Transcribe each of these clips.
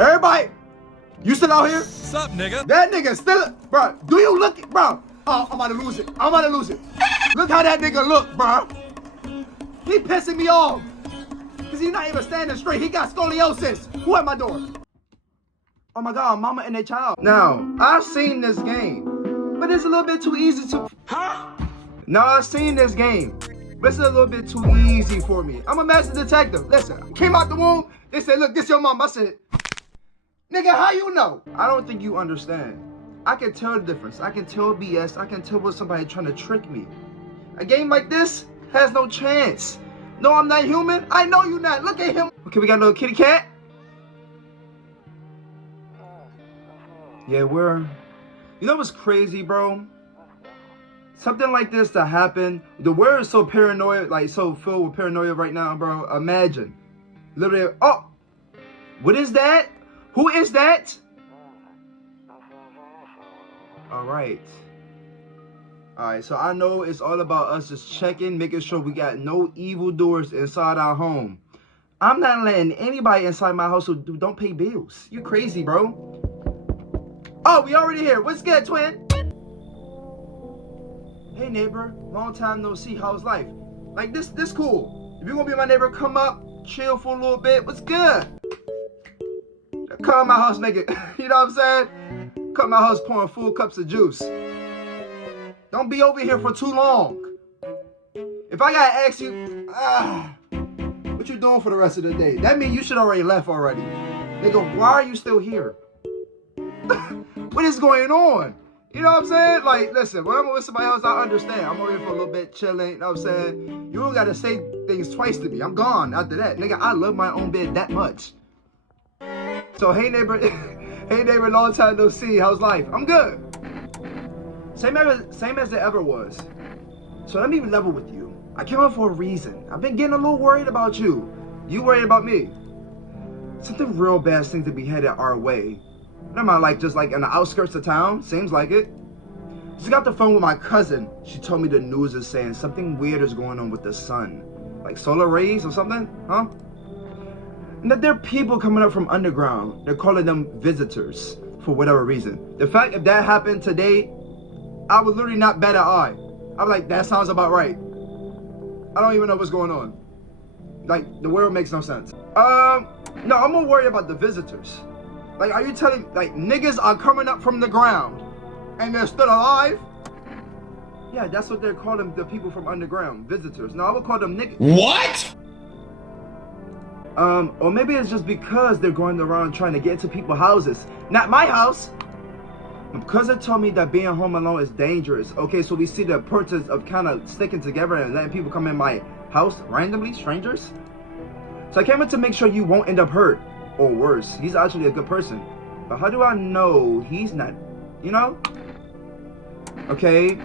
Everybody, you still out here? What's up, nigga? That nigga still, bro. Do you look, bro? Oh, I'm about to lose it. I'm about to lose it. Look how that nigga look, bro. He pissing me off. Cause he's not even standing straight. He got scoliosis. Who at my door? Oh my God, mama and their child. Now, I've seen this game, but it's a little bit too easy to. Huh? Now, I've seen this game, but it's a little bit too easy for me. I'm a master detective. Listen, I came out the womb. They said, look, this your mom. I said, nigga, how you know? I don't think you understand. I can tell the difference. I can tell BS. I can tell when somebody trying to trick me. A game like this has no chance. No, I'm not human. I know you not. Look at him. Okay, we got a little kitty cat. Yeah, you know what's crazy, bro? Something like this to happen. The world is so paranoid, like so filled with paranoia right now, bro. Imagine. Literally, oh, what is that? Who is that? All right, so I know it's all about us just checking, making sure we got no evildoers inside our home. I'm not letting anybody inside my house who don't pay bills. You crazy, bro. Oh, we already here. What's good, twin? Hey, neighbor. Long time no see. How's life? Like, this cool. If you're gonna be my neighbor, come up, chill for a little bit. What's good? Come to my house, make it, you know what I'm saying? Come to my house pouring full cups of juice. Don't be over here for too long. If I gotta ask you, what you doing for the rest of the day? That means you should already left already. Nigga, why are you still here? What is going on? You know what I'm saying? Like, listen, when I'm with somebody else, I understand. I'm over here for a little bit chilling, you know what I'm saying? You don't gotta say things twice to me. I'm gone after that. Nigga, I love my own bed that much. So, hey neighbor, hey neighbor, long time no see. How's life? I'm good. Same as it ever was. So let me level with you. I came out for a reason. I've been getting a little worried about you. You worried about me. Something real bad seems to be headed our way. Am I like just like in the outskirts of town? Seems like it. Just got the phone with my cousin. She told me the news is saying something weird is going on with the sun. Like solar rays or something, huh? And that there are people coming up from underground. They're calling them visitors for whatever reason. The fact if that happened today, I would literally not bat an eye. I'm like, that sounds about right. I don't even know what's going on. Like, the world makes no sense. No, I'm more worried about the visitors. Like, are you telling, like, niggas are coming up from the ground and they're still alive? Yeah, that's what they're calling the people from underground, visitors. No, I would call them niggas. What? Or maybe it's just because they're going around trying to get into people's houses. Not my house. Because they told me that being home alone is dangerous. Okay, so we see the importance of kind of sticking together and letting people come in my house randomly, strangers. So I came in to make sure you won't end up hurt. Or worse, he's actually a good person. But how do I know he's not, you know? Okay.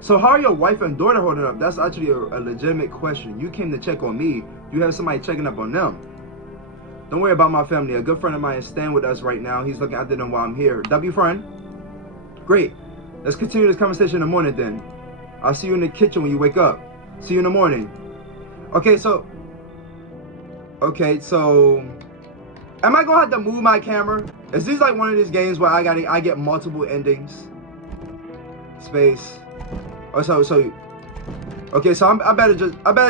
So how are your wife and daughter holding up? That's actually a legitimate question. You came to check on me. You have somebody checking up on them. Don't worry about my family. A good friend of mine is staying with us right now. He's looking after them while I'm here. W friend? Great. Let's continue this conversation in the morning then. I'll see you in the kitchen when you wake up. See you in the morning. Okay, so am I gonna have to move my camera? Is this like one of these games where I get multiple endings? Space. Oh, so okay, so I better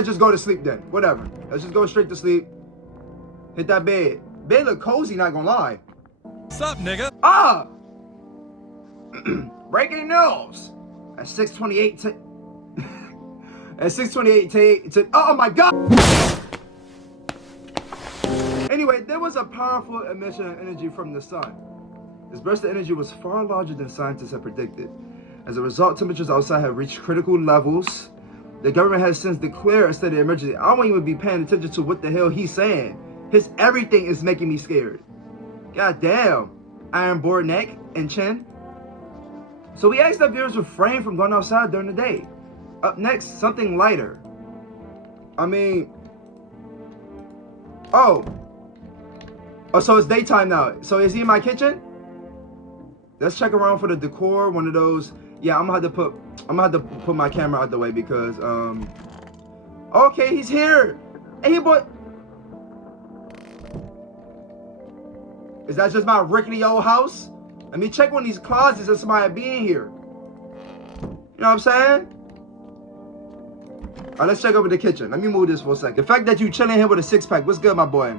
just go to sleep then. Whatever. Let's just go straight to sleep. Hit that bed. Bed look cozy, not gonna lie. What's up, nigga? Ah! Breaking news! At 6:28 at 6:28 oh my God! Anyway, there was a powerful emission of energy from the sun. This burst of energy was far larger than scientists had predicted. As a result, temperatures outside have reached critical levels. The government has since declared a state of emergency. I won't even be paying attention to what the hell he's saying. His everything is making me scared. God damn. Iron board neck and chin. So we asked our viewers to refrain from going outside during the day. Up next, something lighter. Oh, so it's daytime now. So is he in my kitchen? Let's check around for the decor. One of those. Yeah, I'm gonna have to put my camera out the way because okay, he's here. Hey boy. Is that just my rickety old house? Let me check one of these closets and somebody be in here. You know what I'm saying? All right, let's check over the kitchen. Let me move this for a second. The fact that you chilling here with a six-pack, what's good, my boy?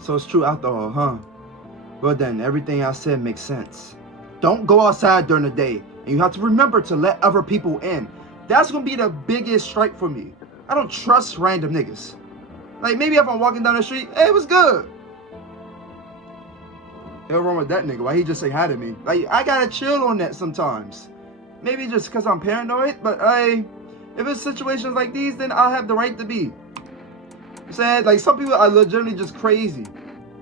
So it's true after all, huh? Well then, everything I said makes sense. Don't go outside during the day. And you have to remember to let other people in. That's gonna be the biggest strike for me. I don't trust random niggas. Like, maybe if I'm walking down the street, hey, what's good? Hell wrong with that nigga? Why he just say hi to me? Like, I gotta chill on that sometimes. Maybe just because I'm paranoid, but if it's situations like these, then I have the right to be. I'm saying, like, some people are legitimately just crazy.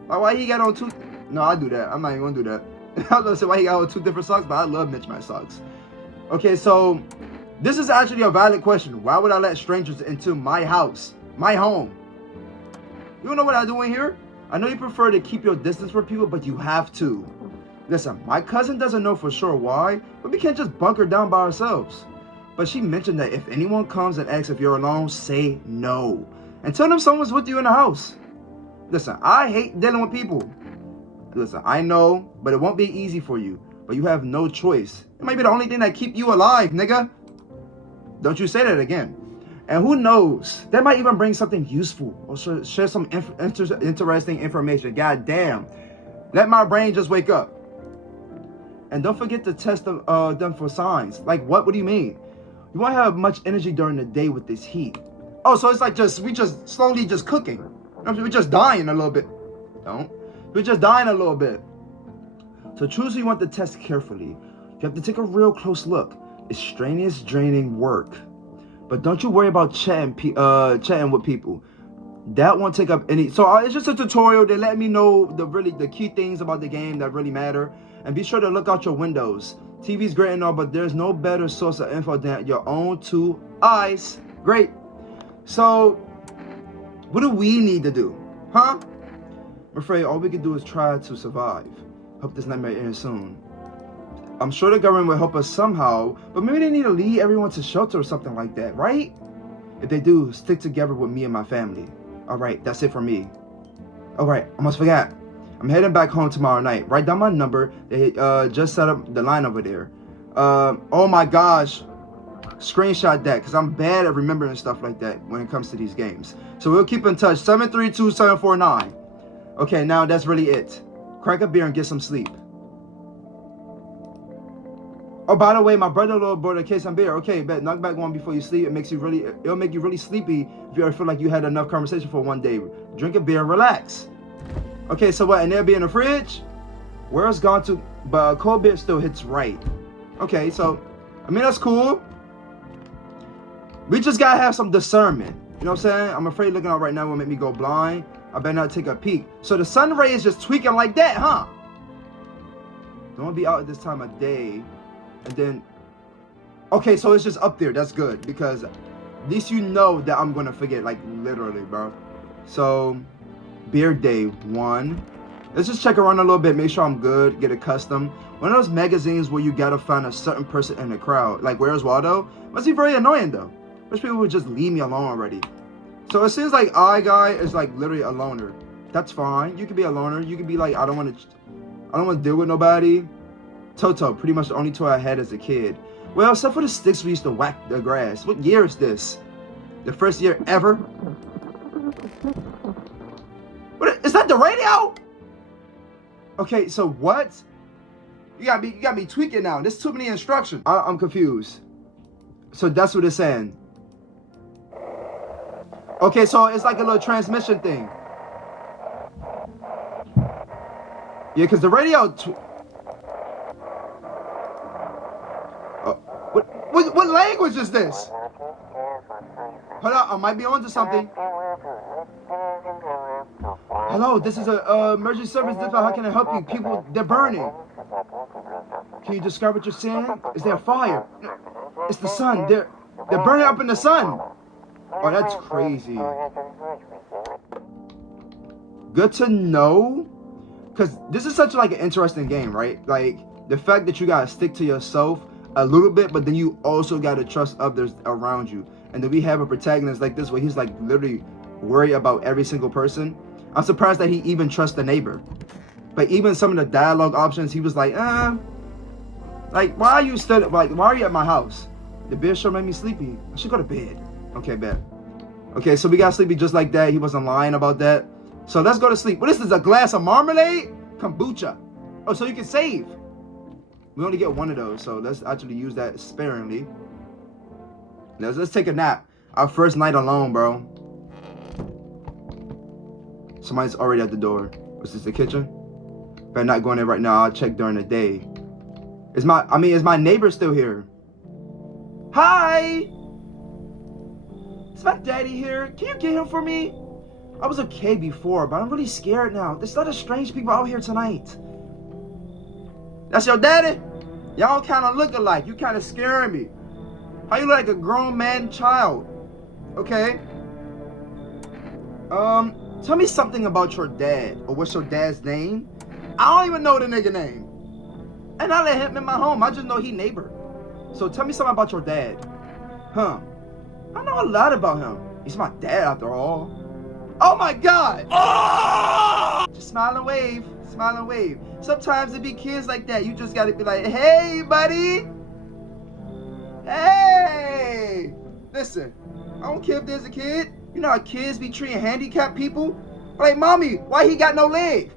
Like, why he got on two? No, I do that. I'm not even gonna do that. I was gonna say why he got on two different socks, but I love mismatched socks. Okay, so this is actually a valid question. Why would I let strangers into my house, my home? You don't know what I'm doing here? I know you prefer to keep your distance from people, but you have to. Listen, my cousin doesn't know for sure why, but we can't just bunker down by ourselves. But she mentioned that if anyone comes and asks if you're alone, say no. And tell them someone's with you in the house. Listen, I hate dealing with people. Listen, I know, but it won't be easy for you. But you have no choice. It might be the only thing that keep you alive, nigga. Don't you say that again. And who knows, that might even bring something useful or share some interesting information. God damn. Let my brain just wake up. And don't forget to test them for signs. Like, what do you mean? You won't have much energy during the day with this heat. Oh, so it's like we just slowly just cooking. We're just dying a little bit. Don't. We're just dying a little bit. So choose who you want to test carefully. You have to take a real close look. It's strenuous, draining work. But don't you worry about chatting with people. That won't take up any. So it's just a tutorial. They let me know the key things about the game that really matter. And be sure to look out your windows. TV's great and all, but there's no better source of info than your own two eyes. Great. So what do we need to do? Huh? I'm afraid all we can do is try to survive. Hope this nightmare ends soon. I'm sure the government will help us somehow, but maybe they need to lead everyone to shelter or something like that, right? If they do, stick together with me and my family. All right, that's it for me. All right, I almost forgot. I'm heading back home tomorrow night. Write down my number. They just set up the line over there. Oh my gosh. Screenshot that, because I'm bad at remembering stuff like that when it comes to these games. So we'll keep in touch. 732-749. Okay, now that's really it. Crack a beer and get some sleep. Oh, by the way, my brother-in-law brought a case of beer. Okay, bet, knock back one before you sleep. It'll make you really sleepy if you ever feel like you had enough conversation for one day. Drink a beer and relax. Okay, so what? And they'll be in the fridge? Where it's gone to? But cold beer still hits right. Okay, so I mean that's cool. We just gotta have some discernment. You know what I'm saying? I'm afraid looking out right now will make me go blind. I better not take a peek. So the sun ray is just tweaking like that, huh? Don't be out at this time of day. And then, okay, so it's just up there. That's good, because at least you know that I'm gonna forget, like literally, bro. So, beer day 1. Let's just check around a little bit, make sure I'm good, get accustomed. One of those magazines where you gotta find a certain person in the crowd, like Where's Waldo? Must be very annoying though. Most people would just leave me alone already. So it seems like guy is like literally a loner. That's fine. You can be a loner. You can be like, I don't want to deal with nobody. Toto, pretty much the only toy I had as a kid. Well, except for the sticks we used to whack the grass. What year is this? The first year ever? What is that, the radio? Okay, so what? You got me tweaking now. There's too many instructions. I'm confused. So that's what it's saying. Okay, so it's like a little transmission thing. Yeah, because the radio... What language is this? Hold on, I might be onto something. Hello, this is a emergency service. How can I help you? People, they're burning. Can you describe what you're seeing? Is there a fire? It's the sun. They're burning up in the sun. Oh, that's crazy. Good to know, because this is such like an interesting game, right? Like the fact that you gotta stick to yourself a little bit, but then you also gotta trust others around you. And then we have a protagonist like this where he's like literally worried about every single person. I'm surprised that he even trusts the neighbor. But even some of the dialogue options, he was like, like, why are you still, like, why are you at my house? The beer sure made me sleepy. I should go to bed. Okay, bet. Okay, so we got sleepy just like that. He wasn't lying about that. So let's go to sleep. What is this, a glass of marmalade? Kombucha. Oh, so you can save. We only get one of those, so let's actually use that sparingly. Let's take a nap. Our first night alone, bro. Somebody's already at the door. Was this the kitchen? Better not go in there right now. I'll check during the day. Is my neighbor still here? Hi! Is my daddy here? Can you get him for me? I was okay before, but I'm really scared now. There's a lot of strange people out here tonight. That's your daddy? Y'all kind of look alike. You kind of scaring me. How you look like a grown man child? Okay. Tell me something about your dad, or what's your dad's name? I don't even know the nigga name. And I let him in my home. I just know he neighbor. So tell me something about your dad. Huh. I know a lot about him. He's my dad after all. Oh my God! Oh! Just smile and wave. Smile and wave. Sometimes it be kids like that. You just gotta be like, hey, buddy. Hey. Listen, I don't care if there's a kid. You know how kids be treating handicapped people? Like, mommy, why he got no leg?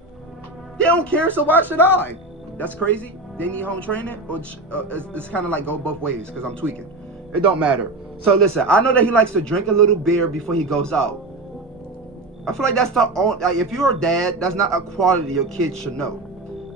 They don't care, so why should I? That's crazy. They need home training, or it's kind of like go both ways because I'm tweaking. It don't matter. So listen, I know that he likes to drink a little beer before he goes out. I feel like that's the only, like, if you're a dad, that's not a quality your kids should know.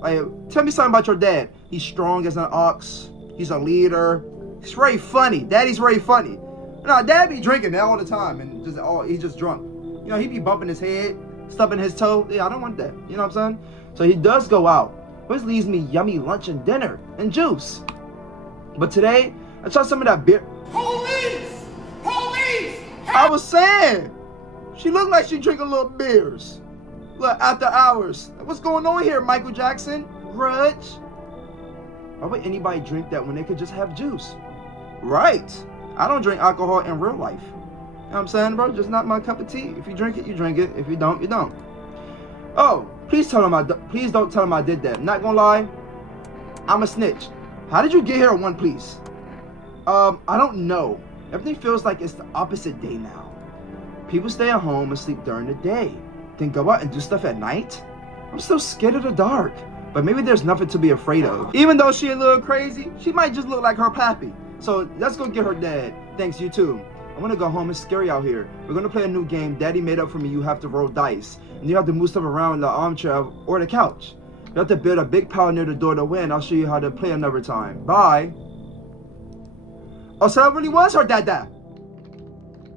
Like, tell me something about your dad. He's strong as an ox. He's a leader. He's very funny. Daddy's very funny. No, dad be drinking that all the time and he's just drunk. You know, he be bumping his head, stubbing his toe. Yeah, I don't want that. You know what I'm saying? So he does go out, which leaves me yummy lunch and dinner and juice. But today, I tried some of that beer. Police! Police! I was saying, she looked like she drinking little beers. Look, after hours. What's going on here, Michael Jackson? Grudge? Why would anybody drink that when they could just have juice? Right. I don't drink alcohol in real life. You know what I'm saying, bro? Just not my cup of tea. If you drink it, you drink it. If you don't, you don't. Oh, please don't tell him I did that. Not gonna lie, I'm a snitch. How did you get here in one piece? I don't know. Everything feels like it's the opposite day now. People stay at home and sleep during the day, then go out and do stuff at night. I'm still scared of the dark, but maybe there's nothing to be afraid of. Even though she a little crazy, she might just look like her pappy. So let's go get her dad. Thanks, you too. I want to go home. It's scary out here. We're going to play a new game. Daddy made up for me. You have to roll dice. And you have to move stuff around in the armchair or the couch. You have to build a big pile near the door to win. I'll show you how to play another time. Bye. Oh, so that really was her dad.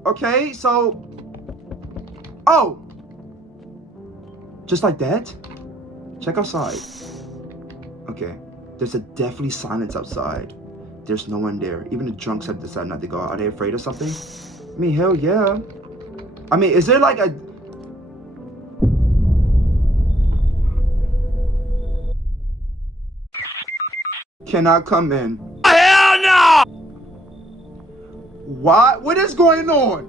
Okay, so... Oh! Just like that? Check outside. Okay. There's a deathly silence outside. There's no one there. Even the drunks have decided not to go out. Are they afraid of something? I mean, hell yeah. I mean, is there like a... Cannot come in. Hell no! Why? What is going on?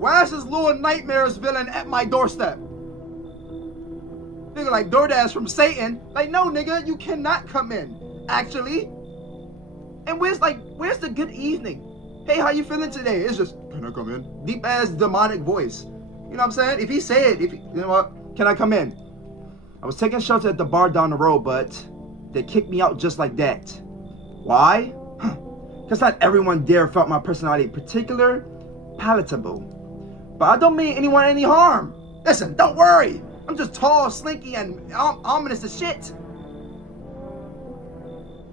Why is this little nightmares villain at my doorstep? Nigga, like DoorDash from Satan. Like, no, nigga, you cannot come in. Actually. And where's the good evening? Hey, how you feeling today? It's just, can I come in? Deep ass demonic voice. You know what I'm saying? If he said, you know what? Can I come in? I was taking shelter at the bar down the road, but they kicked me out just like that. Why? Because not everyone there felt my personality particular palatable. But I don't mean anyone any harm. Listen, don't worry. I'm just tall, slinky, and ominous as shit.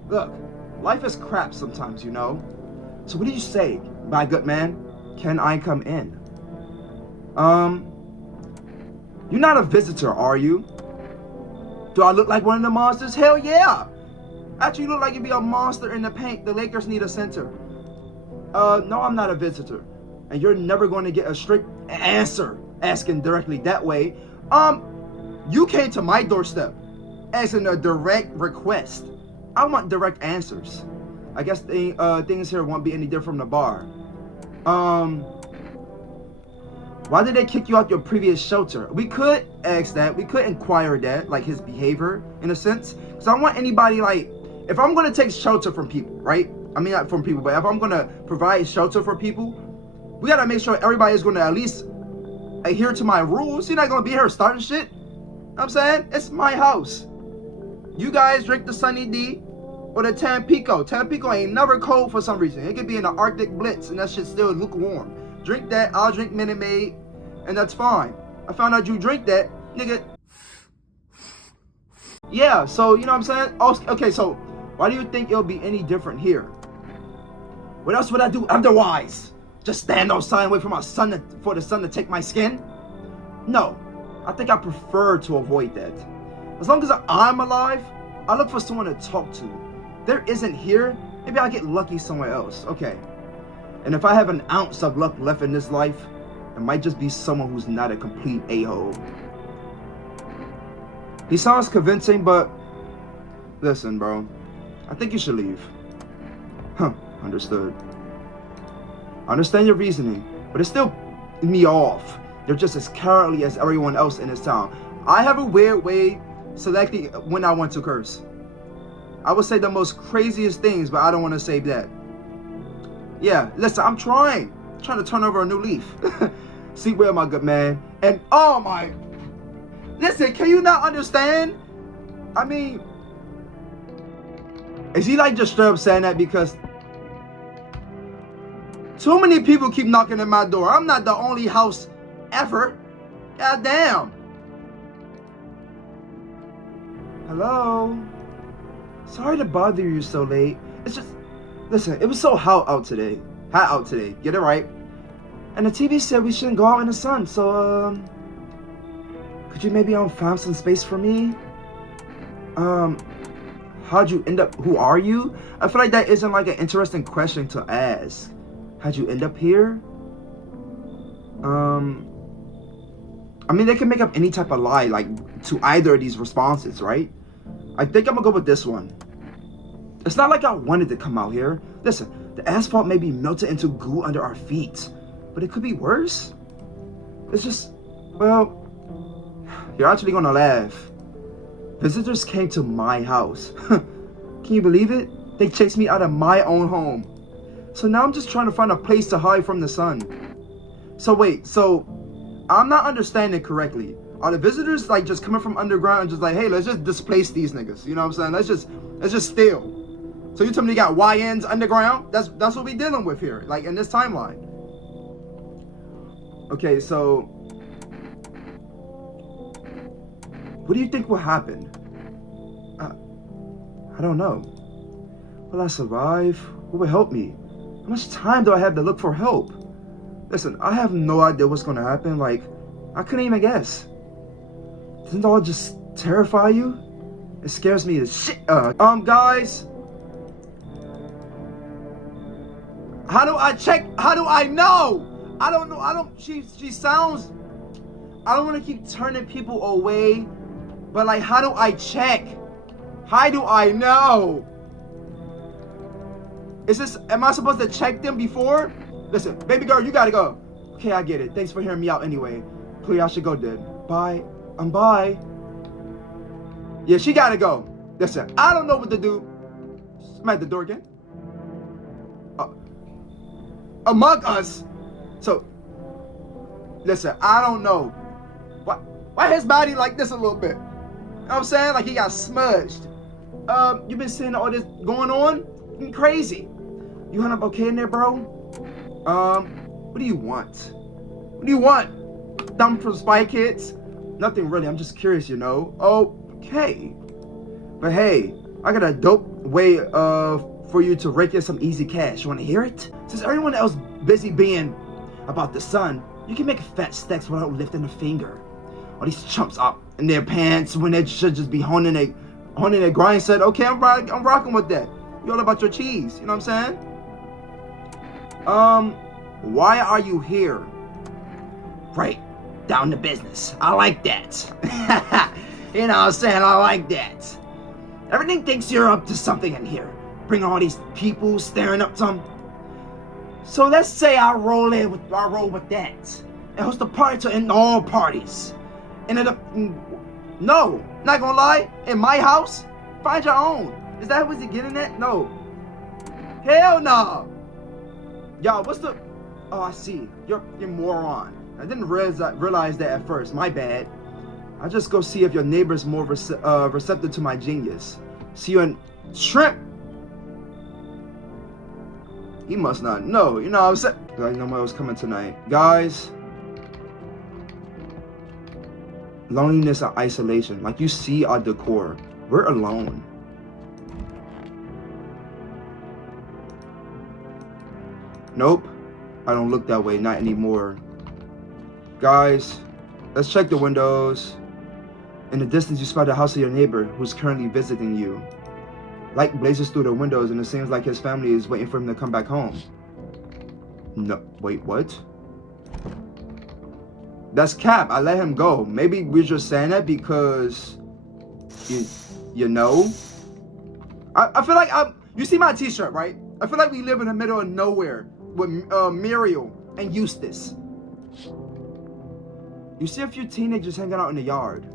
Look. Life is crap sometimes, you know. So what do you say, my good man? Can I come in? You're not a visitor, are you? Do I look like one of the monsters? Hell yeah! Actually, you look like you'd be a monster in the paint. The Lakers need a center. No, I'm not a visitor. And you're never going to get a straight answer asking directly that way. You came to my doorstep asking a direct request. I want direct answers. I guess things here won't be any different from the bar. Why did they kick you out your previous shelter? We could ask that. We could inquire that, like his behavior in a sense. Because I don't want anybody like, if I'm going to take shelter from people, right? I mean, not from people, but if I'm going to provide shelter for people, we got to make sure everybody is going to at least adhere to my rules. You're not going to be here starting shit. You know what I'm saying? It's my house. You guys drink the Sunny D or the Tampico. Tampico ain't never cold for some reason. It could be in the Arctic Blitz and that shit still lukewarm. Drink that. I'll drink Minute Maid, and that's fine. I found out you drink that, nigga. Yeah, so you know what I'm saying? Okay, so why do you think it'll be any different here? What else would I do otherwise? Just stand outside and wait for the sun to take my skin? No, I think I prefer to avoid that. As long as I'm alive, I look for someone to talk to. There isn't here, maybe I'll get lucky somewhere else. Okay. And if I have an ounce of luck left in this life, it might just be someone who's not a complete a-hole. He sounds convincing, but listen, bro. I think you should leave. Huh, understood. I understand your reasoning, but it's still me off. You're just as cowardly as everyone else in this town. I have a weird way selecting when I want to curse. I would say the most craziest things, but I don't want to say that. Yeah, listen, I'm trying to turn over a new leaf. See where, my good man? And oh my, listen, can you not understand? I mean, is he like just straight up saying that because too many people keep knocking at my door? I'm not the only house ever. God damn. Hello? Sorry to bother you so late. It's just, listen, it was so hot out today. Get it right. And the TV said we shouldn't go out in the sun. So, could you maybe find some space for me? How'd you end up, who are you? I feel like that isn't like an interesting question to ask. How'd you end up here? I mean, they can make up any type of lie, like, to either of these responses, right? I think I'm gonna go with this one. It's not like I wanted to come out here. Listen, the asphalt may be melted into goo under our feet, but it could be worse. It's just, well, you're actually gonna laugh. Visitors came to my house. Can you believe it? They chased me out of my own home. So now I'm just trying to find a place to hide from the sun. So wait, so I'm not understanding correctly. Are the visitors like just coming from underground and just like, hey, let's just displace these niggas? You know what I'm saying? Let's just steal. So you tell me you got YNs underground? That's what we dealing with here, like in this timeline. Okay, so what do you think will happen? I don't know. Will I survive? Who will help me? How much time do I have to look for help? Listen, I have no idea what's gonna happen. Like, I couldn't even guess. Doesn't all just terrify you? It scares me to shit. Guys. How do I check? How do I know? I don't know. She sounds, I don't want to keep turning people away, but like, how do I check? How do I know? Am I supposed to check them before? Listen, baby girl, you gotta go. Okay, I get it. Thanks for hearing me out anyway. Clearly, I should go then. Bye. Bye. Yeah, she gotta go. Listen, I don't know what to do. I'm at the door again. Among Us. So, listen, I don't know. Why his body like this a little bit? You know what I'm saying? Like he got smudged. You been seeing all this going on? You're crazy. You hung up okay in there, bro? What do you want? What do you want? Dumb from Spy Kids? Nothing really, I'm just curious, you know. Okay. But hey, I got a dope way for you to rake in some easy cash. You wanna hear it? Since everyone else busy being about the sun, you can make fat stacks without lifting a finger. All these chumps up in their pants when they should just be honing their grind set. Okay, I'm rocking with that. You all about your cheese, you know what I'm saying? Why are you here? Right, down to business. I like that. You know what I'm saying? I like that. Everything thinks you're up to something in here. Bring all these people staring up some. So let's say I roll with that. and host a party to end all parties. And no, not gonna lie, in my house, find your own. Is that what he getting at? No. Hell no. Y'all, what's the... Oh, I see. You're moron. I didn't realize that at first. My bad. I'll just go see if your neighbor's more receptive to my genius. See you in shrimp. He must not know. You know what I'm saying? I know what was coming tonight. Guys. Loneliness and isolation. Like you see our decor. We're alone. Nope. I don't look that way. Not anymore. Guys, let's check the windows. In the distance, you spot the house of your neighbor who's currently visiting you. Light blazes through the windows and it seems like his family is waiting for him to come back home. No, wait, what? That's cap. I let him go. Maybe we're just saying that because, you know? I feel like you see my t-shirt, right? I feel like we live in the middle of nowhere with Muriel and Eustace. You see a few teenagers hanging out in the yard.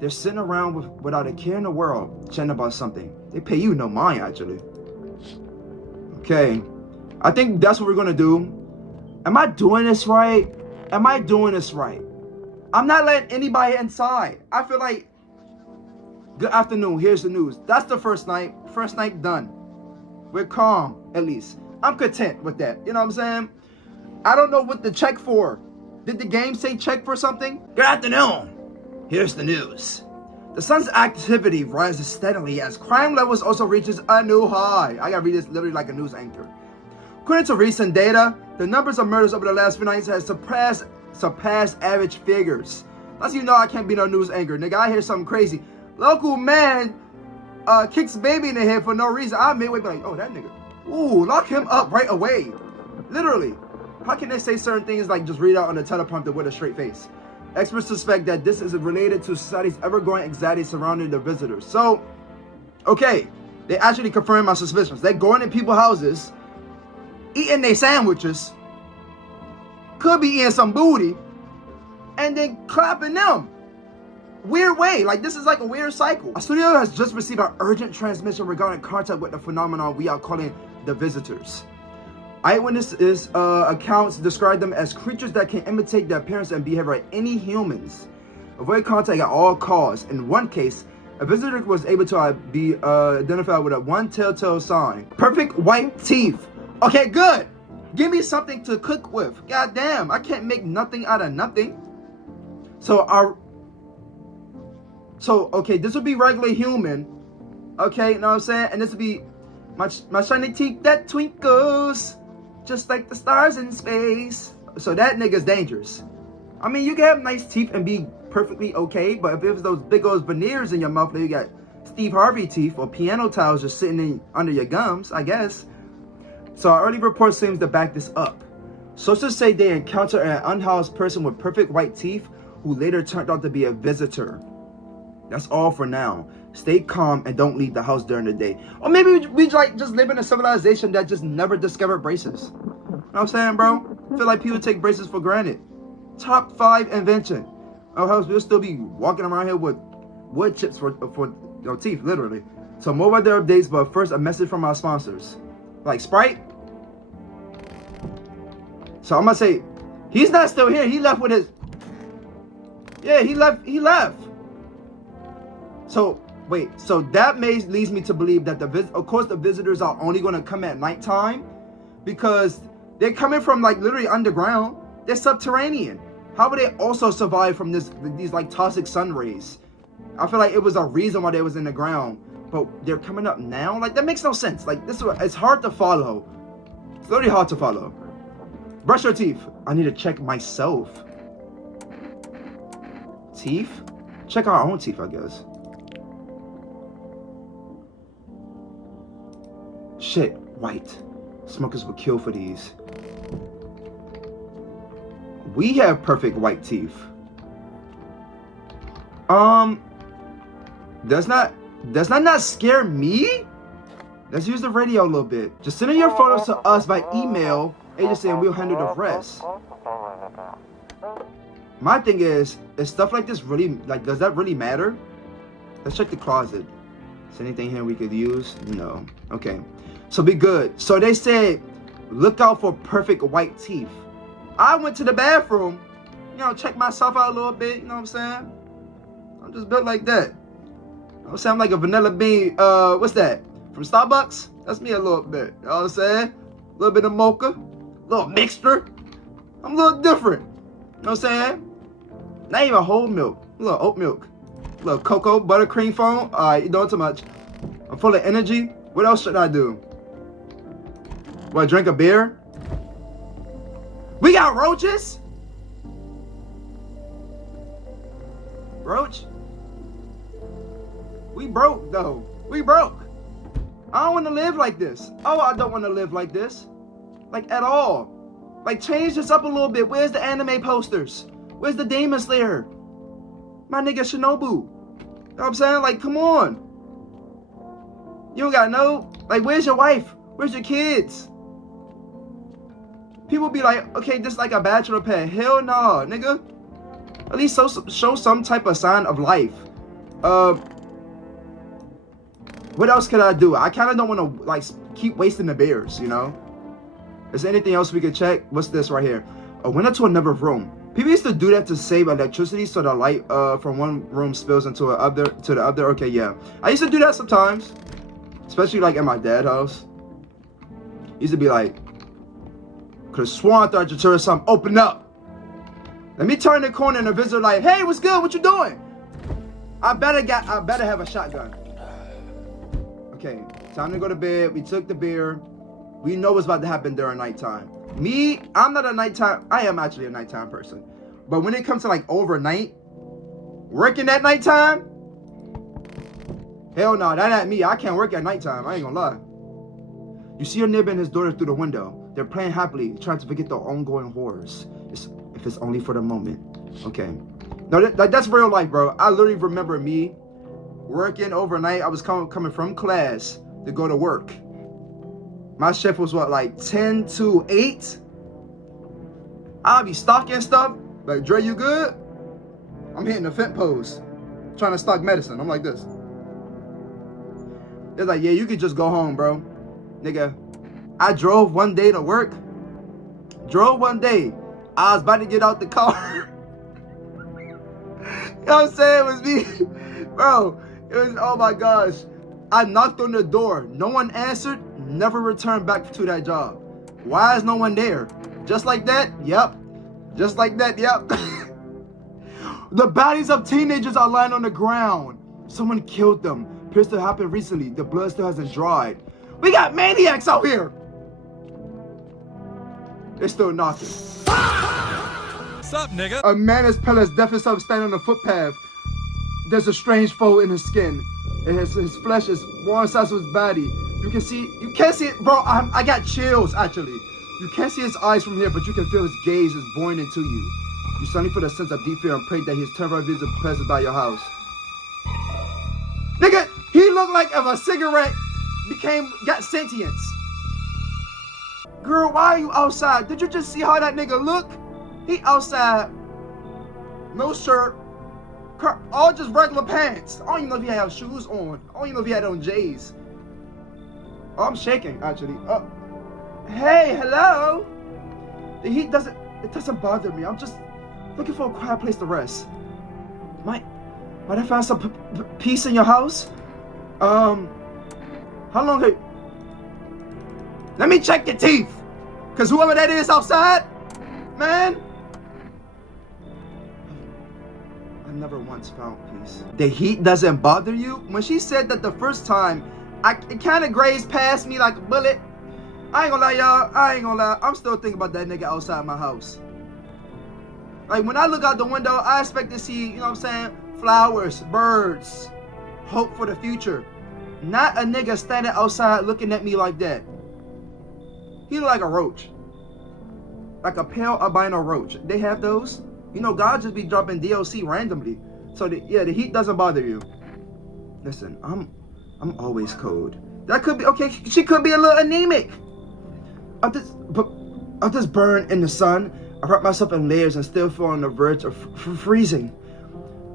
They're sitting around without a care in the world, chatting about something. They pay you no mind, actually. Okay, I think that's what we're gonna do. Am I doing this right? Am I doing this right? I'm not letting anybody inside. I feel like, good afternoon, here's the news. That's the first night. First night done. We're calm, at least. I'm content with that. You know what I'm saying? I don't know what to check for. Did the game say check for something? Good afternoon. Here's the news. The sun's activity rises steadily as crime levels also reaches a new high. I gotta read this literally like a news anchor. According to recent data, the numbers of murders over the last few nights has surpassed average figures. That's how you know I can't be no news anchor. Nigga, I hear something crazy. Local man kicks baby in the head for no reason. I may wait be like, oh, that nigga. Ooh, lock him up right away. Literally. How can they say certain things like just read out on the teleprompter with a straight face? Experts suspect that this is related to society's ever-growing anxiety surrounding the visitors. So, okay, they actually confirmed my suspicions. They're going in people's houses, eating their sandwiches, could be eating some booty, and then clapping them. Weird way, like this is like a weird cycle. A studio has just received an urgent transmission regarding contact with the phenomenon we are calling the visitors. Eyewitnesses accounts describe them as creatures that can imitate the appearance and behavior of any humans. Avoid contact at all costs. In one case, a visitor was able to be identified with a one telltale sign. Perfect white teeth. Okay, good. Give me something to cook with. God damn, I can't make nothing out of nothing. Okay, this would be regular human. Okay, you know what I'm saying? And this would be my shiny teeth that twinkles just like the stars in space. So that nigga's dangerous. I mean, you can have nice teeth and be perfectly okay, but if it was those big old veneers in your mouth, then you got Steve Harvey teeth or piano tiles just sitting under your gums, I guess. So our early report seems to back this up. Sources say they encountered an unhoused person with perfect white teeth who later turned out to be a visitor. That's all for now. Stay calm and don't leave the house during the day. Or maybe we like just live in a civilization that just never discovered braces. You know what I'm saying, bro? I feel like people take braces for granted. Top 5 invention. Our house will still be walking around here with wood chips for teeth, literally. So more about their updates, but first a message from our sponsors. Like Sprite. So I'm gonna say, he's not still here. He left with his. Yeah, he left. So wait, so that leads me to believe that of course the visitors are only gonna come at nighttime because they're coming from like literally underground. They're subterranean. How would they also survive from these like toxic sun rays? I feel like it was a reason why they was in the ground, but they're coming up now. Like that makes no sense. Like it's hard to follow. It's literally hard to follow. Brush your teeth. I need to check myself. Teeth? Check our own teeth, I guess. Shit, white. Smokers would kill for these. We have perfect white teeth. Does that not scare me? Let's use the radio a little bit. Just send in your photos to us by email, agency, and we'll handle the rest. My thing is stuff like this really, like, does that really matter? Let's check the closet. Is anything here we could use? No. Okay. So be good. So they said, look out for perfect white teeth. I went to the bathroom, check myself out a little bit, you know what I'm saying? I'm just built like that. You know what I'm saying? I'm like a vanilla bean, what's that? From Starbucks? That's me a little bit. You know what I'm saying? A little bit of mocha, a little mixture. I'm a little different. You know what I'm saying? Not even whole milk, a little oat milk. A little cocoa, buttercream foam. Alright, you're doing too much. I'm full of energy. What else should I do? What, drink a beer? We got roaches? Roach? We broke though. We broke. I don't want to live like this. Oh, I don't want to live like this. Like at all. Like change this up a little bit. Where's the anime posters? Where's the Demon Slayer? My nigga Shinobu. You know what I'm saying? Like, come on. You don't got no, like, where's your wife? Where's your kids? People be like, okay, just like a bachelor pad. Hell no, nigga. At least show some type of sign of life. What else could I do? I kind of don't want to, like, keep wasting the beers, you know? Is there anything else we could check? What's this right here? A window to another room. People used to do that to save electricity so the light from one room spills into the other. Okay, yeah. I used to do that sometimes. Especially like at my dad's house. Used to be like, could have sworn I thought you turned something. Open up. Let me turn the corner and the visitor like, hey, what's good? What you doing? I better have a shotgun. Okay, time to go to bed. We took the beer. We know what's about to happen during nighttime. Me, I'm not a nighttime. I am actually a nighttime person. But when it comes to like overnight, working at nighttime, hell no, that ain't me. I can't work at nighttime. I ain't gonna lie. You see your neighbor and his daughter through the window. They're playing happily, trying to forget their ongoing horrors. If it's only for the moment. Okay. No, that's real life, bro. I literally remember me working overnight. I was coming from class to go to work. My shift was what, like 10 to 8? I'll be stocking stuff. Like, Dre, you good? I'm hitting the fent pose. Trying to stock medicine. I'm like this. They're like, yeah, you could just go home, bro. Nigga, I drove one day to work. Drove one day. I was about to get out the car. You know what I'm saying? It was me. Bro, it was, oh my gosh. I knocked on the door. No one answered. Never returned back to that job. Why is no one there? Just like that? Yep. Just like that? Yep. The bodies of teenagers are lying on the ground. Someone killed them. Appears to happen recently. The blood still hasn't dried. We got maniacs out here. They're still knocking. What's up, nigga? A man is pale as death himself standing on the footpath. There's a strange fold in his skin. And his flesh is one size of his body. You can't see it, bro. I got chills, actually. You can't see his eyes from here, but you can feel his gaze is boring into you. You suddenly feel a sense of deep fear and pray that his temporary visit passes by your house. Nigga, he looked like if a cigarette got sentience. Girl, why are you outside? Did you just see how that nigga look? He outside, no shirt, all just regular pants. I don't even know if he had shoes on. I don't even know if he had on J's. Oh, I'm shaking, actually. Hey, hello? The heat doesn't bother me. I'm just looking for a quiet place to rest. Might I find some peace in your house? How long have... Let me check your teeth. Because whoever that is outside, man, I've never once found peace. The heat doesn't bother you? When she said that the first time, it kind of grazed past me like a bullet. I ain't gonna lie, y'all. I'm still thinking about that nigga outside my house. Like, when I look out the window, I expect to see, you know what I'm saying, flowers, birds, hope for the future. Not a nigga standing outside looking at me like that. He look like a roach. Like a pale albino roach. They have those. You know, God just be dropping DLC randomly. So, the heat doesn't bother you. Listen, I'm always cold. That could be, okay, she could be a little anemic. Of this burn in the sun, I wrap myself in layers and still feel on the verge of freezing.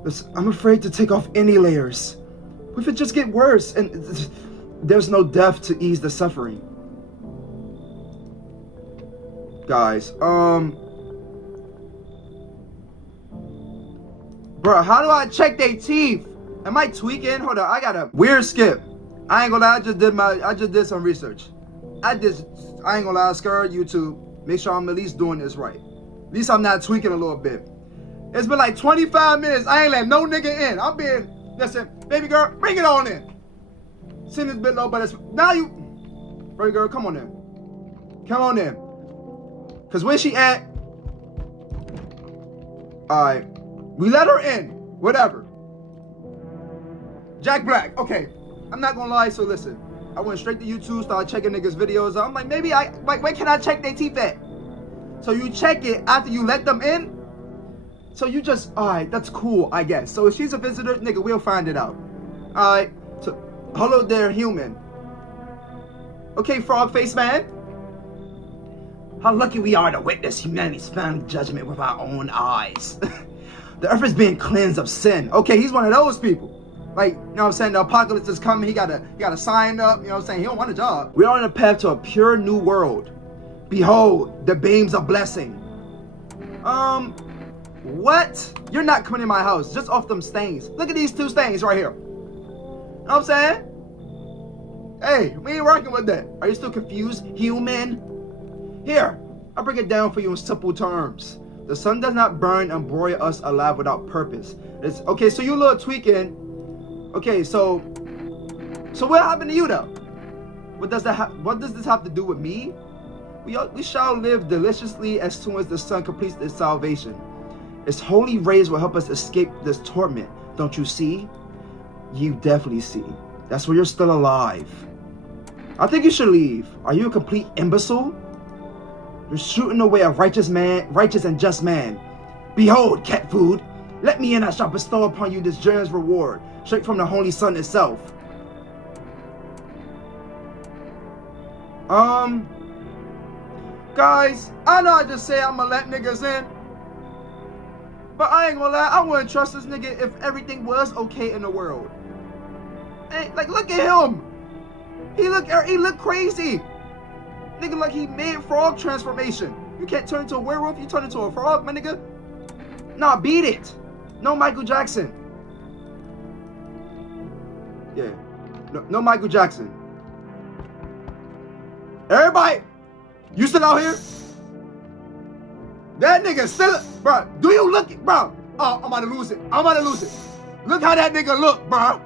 Listen, I'm afraid to take off any layers. What if it just get worse and there's no death to ease the suffering? Guys, bro, how do I check their teeth? Am I tweaking? Hold on, I got a weird skip. I ain't gonna lie, I just did some research. I ain't gonna lie, skirt YouTube. Make sure I'm at least doing this right. At least I'm not tweaking a little bit. It's been like 25 minutes. I ain't let no nigga in. I'm being, listen, baby girl, bring it on in. Seen this bit low, but it's, now you, baby girl, come on in. Come on in. Cause where she at? Alright, we let her in. Whatever. Jack Black, okay. I'm not gonna lie, so listen. I went straight to YouTube, started checking niggas' videos. I'm like, maybe where can I check their teeth at? So you check it after you let them in? So you just, alright, that's cool, I guess. So if she's a visitor, nigga, we'll find it out. Alright, so, hello there, human. Okay, frog face man. How lucky we are to witness humanity's final judgment with our own eyes. The earth is being cleansed of sin. Okay, he's one of those people. Like, you know what I'm saying? The apocalypse is coming. He gotta sign up. You know what I'm saying? He don't want a job. We are on a path to a pure new world. Behold, the beams of blessing. What? You're not coming in my house just off them stains. Look at these two stains right here. You know what I'm saying? Hey, we ain't working with that. Are you still confused, human? Here, I'll break it down for you in simple terms. The sun does not burn and broil us alive without purpose. It's okay, so you a little tweaking. Okay, so what happened to you though? What does this have to do with me? We shall live deliciously as soon as the sun completes its salvation. Its holy rays will help us escape this torment. Don't you see? You definitely see. That's why you're still alive. I think you should leave. Are you a complete imbecile? You're shooting away a righteous and just man. Behold, cat food. Let me in, I shall bestow upon you this generous reward, straight from the Holy Sun itself. Guys, I know I just say I'm gonna let niggas in, but I ain't gonna lie, I wouldn't trust this nigga if everything was okay in the world. Hey, like, look at him. He look crazy. Nigga, like he made frog transformation. You can't turn into a werewolf, you turn into a frog, my nigga. Nah, beat it. No Michael Jackson. Yeah. No Michael Jackson. Everybody, you still out here? That nigga still, bro. Do you look, bro? Oh, I'm about to lose it. Look how that nigga look, bro.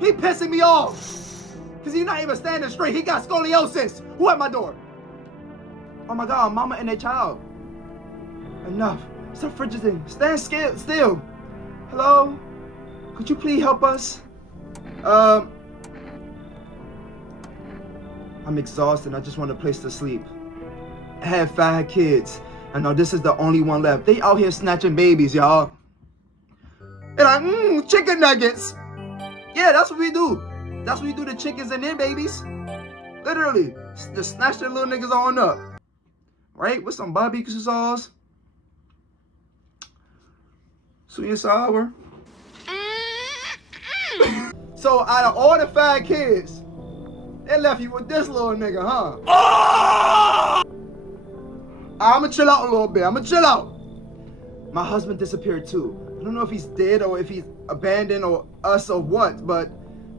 He pissing me off. Cause he's not even standing straight. He got scoliosis. Who at my door? Oh my God, mama and their child. Enough. Stop fidgeting. Stand still. Hello? Could you please help us? I'm exhausted. I just want a place to sleep. I have 5 kids. I know this is the only one left. They out here snatching babies, y'all. And I, chicken nuggets. Yeah, that's what we do. That's what we do to chickens and their babies. Literally. Just snatch their little niggas on up. Right? With some barbecue sauce. Sweet and sour. So out of all the 5 kids, they left you with this little nigga, huh? Oh! I'ma chill out a little bit. My husband disappeared too. I don't know if he's dead or if he's abandoned or us or what, but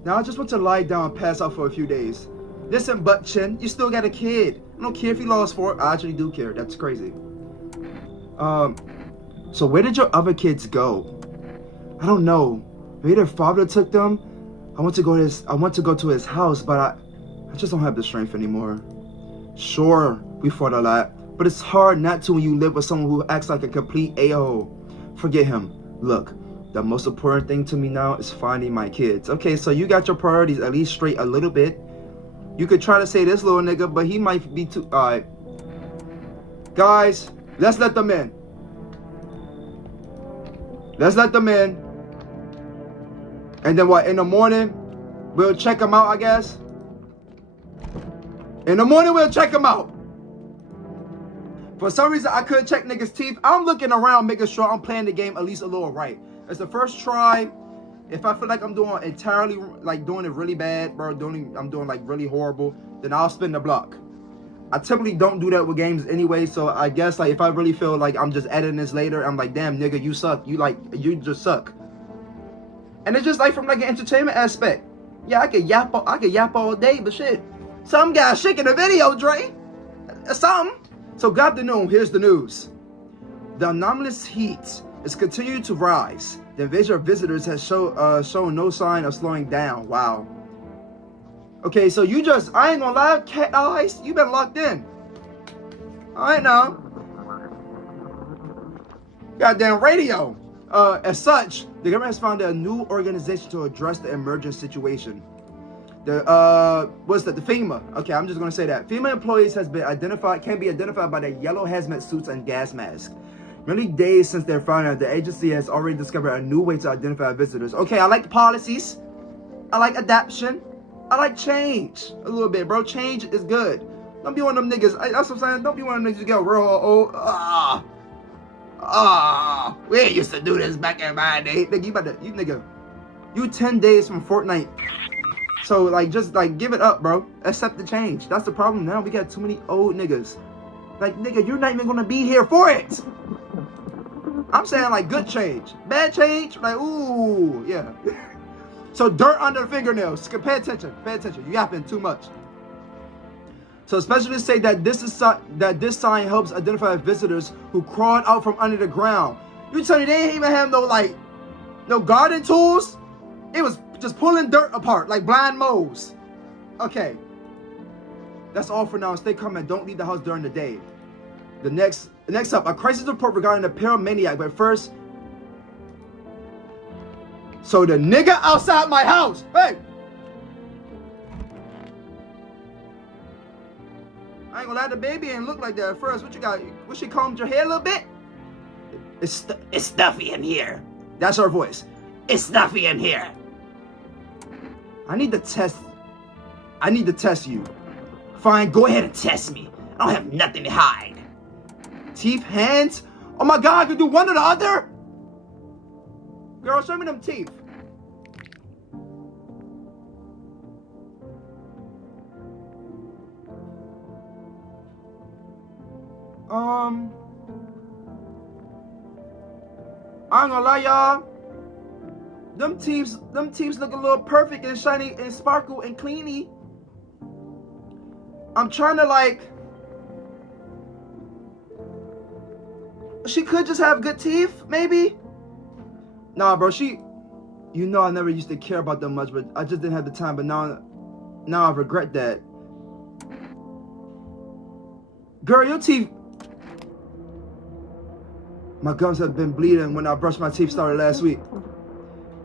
now I just want to lie down and pass out for a few days. Listen, butt chin, you still got a kid. I don't care if you lost 4. I actually do care. That's crazy. So where did your other kids go? I don't know. Maybe their father took them. I want to go to his house, but I just don't have the strength anymore. Sure, we fought a lot, but it's hard not to when you live with someone who acts like a complete a-hole. Forget him. Look, the most important thing to me now is finding my kids. Okay, so you got your priorities at least straight a little bit. You could try to say this little nigga, but he might be too. Alright. Guys, let's let them in. And then what? In the morning, we'll check them out, I guess. For some reason, I couldn't check niggas' teeth. I'm looking around, making sure I'm playing the game at least a little right. It's the first try. If I feel like I'm doing entirely, like doing it really bad, bro, I'm doing like really horrible, then I'll spin the block. I typically don't do that with games anyway, so I guess like if I really feel like I'm just editing this later, I'm like, damn nigga, you suck. You just suck. And it's just like from like an entertainment aspect. Yeah, I could yap all day, but shit. Some guy shaking a video, Dre. Something. So good afternoon, here's the news. The anomalous heat is continuing to rise. The invasion of visitors has shown no sign of slowing down. Wow. Okay, so I ain't gonna lie, cat eyes, you been locked in. Alright now. Goddamn radio. As such, the government has founded a new organization to address the emergent situation. The FEMA. Okay, I'm just gonna say that. FEMA employees can be identified by their yellow hazmat suits and gas masks. Many days since their founding, the agency has already discovered a new way to identify visitors. Okay, I like policies. I like adaptation. I like change a little bit, bro. Change is good. Don't be one of them niggas. That's what I'm saying. Don't be one of them niggas who get real old. We ain't used to do this back in my day. Nigga, you 10 days from Fortnite. So like, just like give it up, bro. Accept the change. That's the problem now. We got too many old niggas. Like, nigga, you're not even gonna be here for it. I'm saying like good change. Bad change, like, ooh, yeah. So dirt under the fingernails. Pay attention. Pay attention. You yapping too much. So specialists say that this sign helps identify visitors who crawled out from under the ground. You tell me they didn't even have no garden tools? It was just pulling dirt apart like blind moles. Okay. That's all for now. Stay calm and don't leave the house during the day. The next up, a crisis report regarding a pyromaniac. But first, so the nigga outside my house, hey! I ain't gonna lie, the baby ain't look like that at first. What you got? What, she combed your hair a little bit? It's stuffy in here. That's her voice. It's stuffy in here. I need to test you. Fine, go ahead and test me. I don't have nothing to hide. Teeth, hands? Oh my God, I can do one or the other? Girl, show me them teeth. I ain't gonna lie, y'all. Them teeth look a little perfect and shiny and sparkle and cleany. I'm trying to like. She could just have good teeth, maybe. Nah, bro. You know, I never used to care about them much, but I just didn't have the time. But now I regret that. Girl, your teeth. My gums have been bleeding when I brushed my teeth started last week.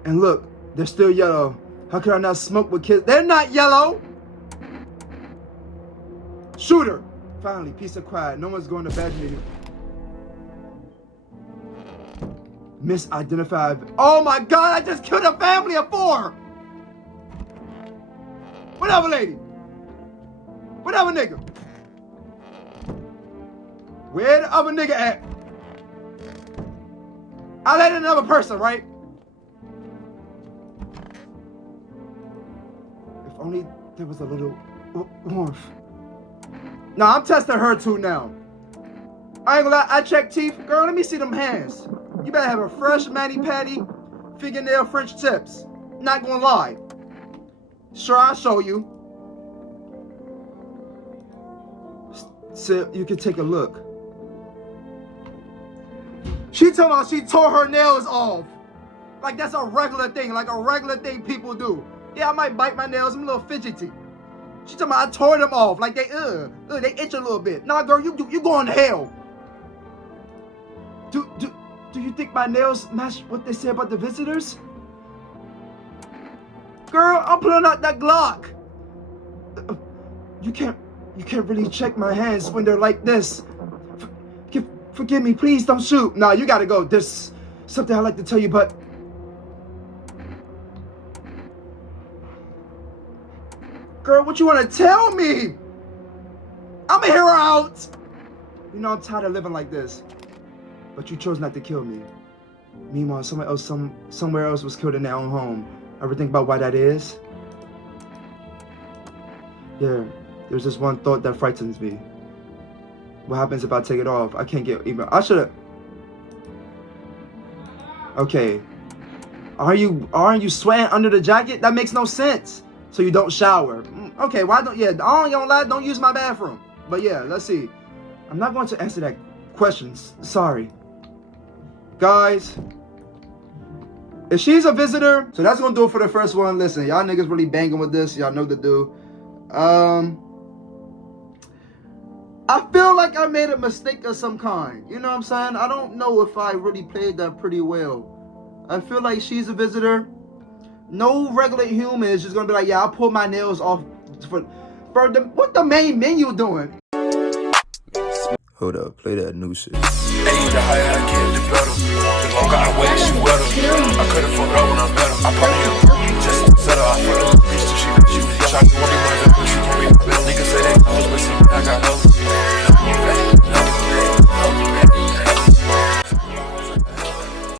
And look, they're still yellow. How could I not smoke with kids? They're not yellow. Shooter. Finally, peace and quiet. No one's going to badger me. Misidentified. Oh my God, I just killed a family of 4. Whatever, lady. Whatever, nigga. Where the other nigga at? I let another person, right? If only there was a little warmth. Nah, I'm testing her too now. I ain't gonna lie, I checked teeth. Girl, let me see them hands. You better have a fresh mani-pedi, fingernail French tips. Not gonna lie. Sure, I'll show you. So you can take a look. She told me she tore her nails off. Like that's a regular thing, like a regular thing people do. Yeah, I might bite my nails, I'm a little fidgety. She told me I tore them off, like they itch a little bit. Nah, girl, you going to hell. Do you think my nails match what they say about the visitors? Girl, I'm pulling out that Glock. You can't really check my hands when they're like this. Forgive me, please don't shoot. Nah, you gotta go. There's something I'd like to tell you, but girl, what you wanna tell me? I'ma hear her out. You know I'm tired of living like this. But you chose not to kill me. Meanwhile, somewhere else was killed in their own home. Ever think about why that is? Yeah, there's this one thought that frightens me. What happens if I take it off? I can't get even. I should've. Okay. Aren't you sweating under the jacket? That makes no sense. So you don't shower. Okay, why don't, yeah, I ain't gonna lie, don't use my bathroom. But yeah, let's see. I'm not going to answer that question. Sorry. Guys, if she's a visitor, so that's gonna do it for the first one. Listen, y'all niggas really banging with this. Y'all know what to do. I feel like I made a mistake of some kind. You know what I'm saying? I don't know if I really played that pretty well. I feel like she's a visitor. No regular human is just gonna be like, yeah, I'll pull my nails off for what the main menu doing? Hold up, play that new shit. Hey, the higher I get, the better. The longer I wait, she wetter. I could've fucked up when I met her. I probably just set her.